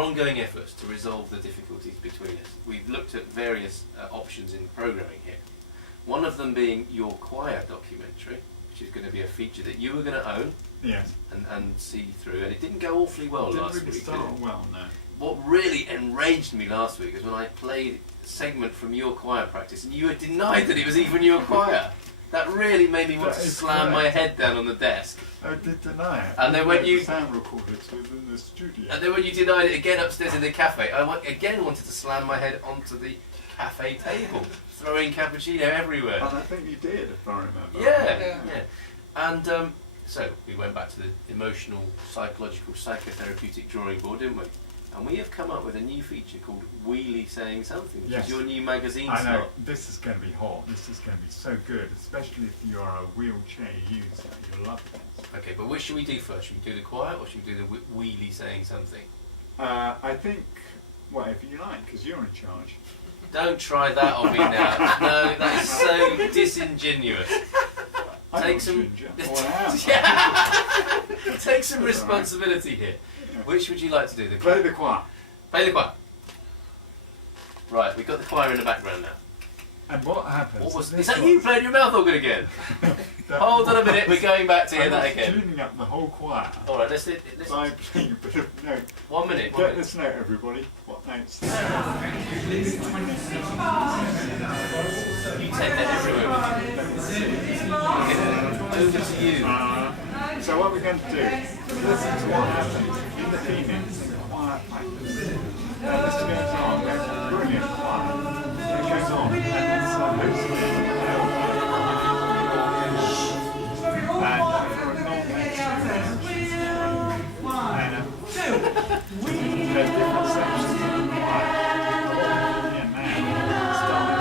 our ongoing efforts to resolve the difficulties between us, we've looked at various options in programming here. One of them being your choir documentary, which is going to be a feature that you were going to own. Yes. And see through, and it didn't go awfully well last week. Didn't really start well, no. What really enraged me last week was when I played a segment from your choir practice and you had denied that it was even your choir. That really made me want to slam my head down on the desk. I did deny it. And then when you sound recorded within the studio. And then when you denied it again upstairs in the cafe, I again wanted to slam my head onto the cafe table, throwing cappuccino everywhere. And I think you did, if I remember. Yeah. And so we went back to the emotional, psychological, psychotherapeutic drawing board, didn't we? And we have come up with a new feature called Wheelie Saying Something, which is your new magazine I know, slot. this is going to be hot, this is going to be so good, especially if you are a wheelchair user, you'll love this. Okay, but which should we do first? Should we do the choir or should we do the Wheelie Saying Something? I think, whatever you like, because you're in charge. Don't try that on me now. No, that is so disingenuous. Take some, take some responsibility here. Which would you like to do? Play the choir. Play the choir. Right, we've got the choir in the background now. And what happens? Is that you playing your mouth organ again? Hold on a minute, we're going back to hear that again. Tuning up the whole choir. Alright, let's by playing a bit of note. 1 minute. Get this note, everybody. What notes? You take that everywhere. Over to you. So what we're going to do is listen to what happens in the females in quiet practice. Now this goes on, there's brilliant choir. It goes on, and then some hopefully and for a non-mainstream and there's different sections of the choir. Yeah, now, starting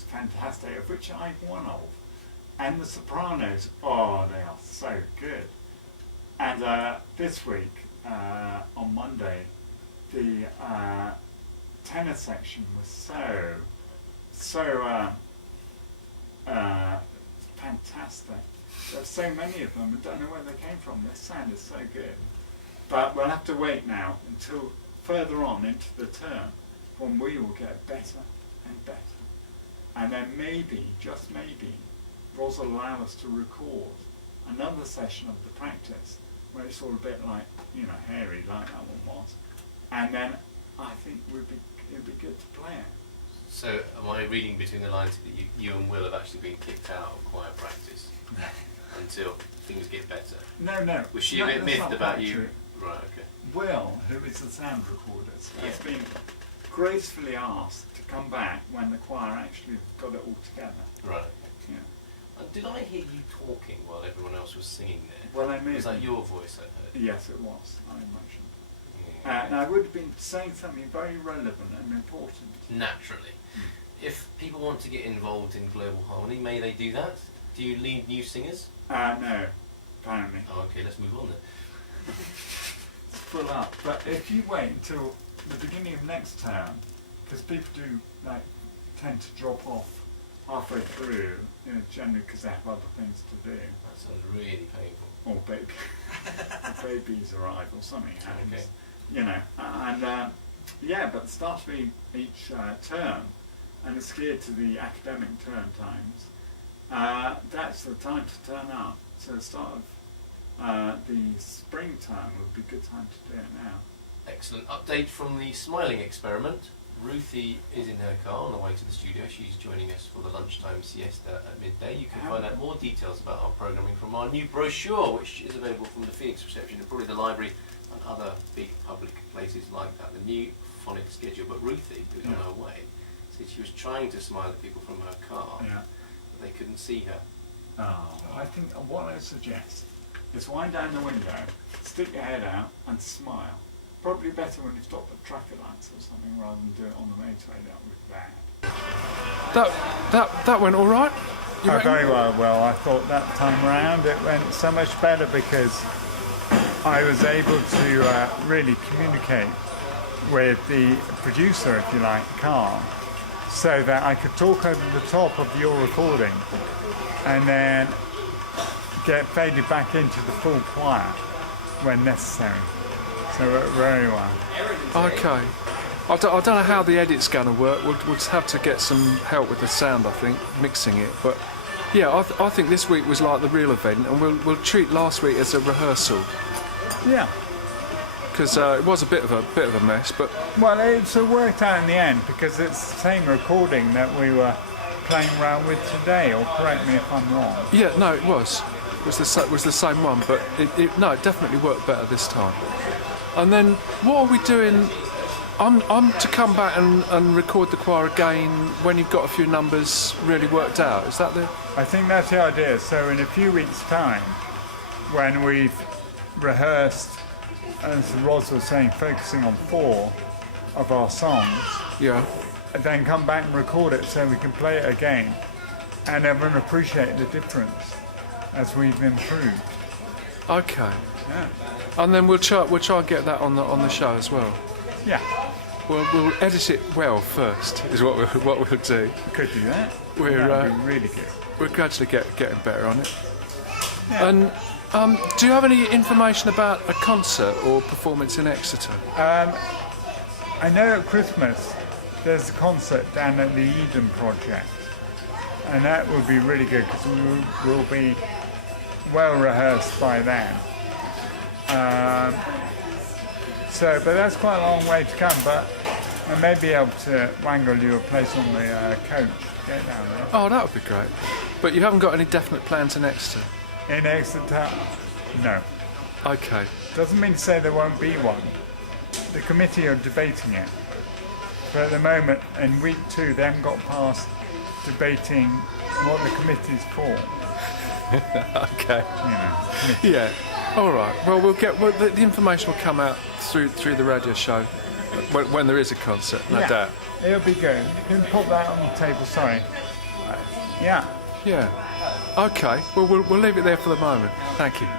fantastic, of which I'm one of. And the sopranos, oh, they are so good. And this week, on Monday, the tenor section was so fantastic. There's so many of them, I don't know where they came from. Their sound is so good. But we'll have to wait now until further on into the term when we will get better and better. And then maybe, just maybe, Roz will allow us to record another session of the practice where it's all a bit like, hairy like that one was. And then I think it'd be good to play it. So am I reading between the lines that you and Will have actually been kicked out of choir practice until things get better? No. Was she a bit miffed about you? True. Right, okay. Will, who is the sound recorder, has been gracefully asked to come back when the choir actually got it all together. Right. Yeah. Did I hear you talking while everyone else was singing there? Well, I mean, was that your voice I heard? Yes, it was. I imagine. Yeah. And I would have been saying something very relevant and important. Naturally. If people want to get involved in Global Harmony, may they do that? Do you lead new singers? No, apparently. Oh, okay, let's move on then. It's full up. But if you wait until the beginning of next term, because people do tend to drop off halfway through, generally because they have other things to do. That sounds really painful. Or babies arrive or something happens. Okay. But the start of each term, and it's geared to the academic term times, that's the time to turn up. So the start of the spring term would be a good time to do it now. Excellent. Update from the smiling experiment. Ruthie is in her car on the way to the studio. She's joining us for the lunchtime siesta at midday. You can find out more details about our programming from our new brochure, which is available from the Phoenix reception and probably the library and other big public places like that. The new Phonic schedule. But Ruthie, who's on her way, said she was trying to smile at people from her car, but they couldn't see her. Oh, I think what I suggest is wind down the window, stick your head out and smile. Probably better when you stop at traffic lights or something rather than do it on the motorway. That would be bad. That went all right? Very well. Well, I thought that time round it went so much better because I was able to really communicate with the producer, if you like, Carl, so that I could talk over the top of your recording and then get faded back into the full choir when necessary. So it worked very well. Okay. I don't know how the edit's going to work. We'll have to get some help with the sound, I think, mixing it. But yeah, I think this week was like the real event, and we'll treat last week as a rehearsal. Yeah. Because it was a bit of a mess, but well, it's worked out in the end because it's the same recording that we were playing around with today. Or correct me if I'm wrong. Yeah, no, it was the same one, but it definitely worked better this time. And then what are we doing? I'm to come back and record the choir again when you've got a few numbers really worked out. Is that the? I think that's the idea. So in a few weeks' time, when we've rehearsed, as Roz was saying, focusing on 4 of our songs, then come back and record it so we can play it again, and everyone appreciate the difference as we've improved. Okay. Yeah. And then we'll try and get that on the show as well. Yeah. We'll edit it well first. Is what we'll do. We could do that. That'd be really good. We're gradually getting better on it. Yeah. And do you have any information about a concert or performance in Exeter? I know at Christmas there's a concert down at the Eden Project, and that would be really good because we'll be well rehearsed by then. But that's quite a long way to come, but I may be able to wangle you a place on the coach to get down there. Oh, that would be great. But you haven't got any definite plans in Exeter? In Exeter, no. Okay. Doesn't mean to say there won't be one. The committee are debating it. But at the moment, in week 2, they haven't got past debating what the committee's for. Okay. Committee. Yeah. All right. Well, the information will come out through the radio show when there is a concert, no doubt. It'll be good. You can put that on the table. Sorry. Yeah. Yeah. Okay. Well, we'll leave it there for the moment. Thank you.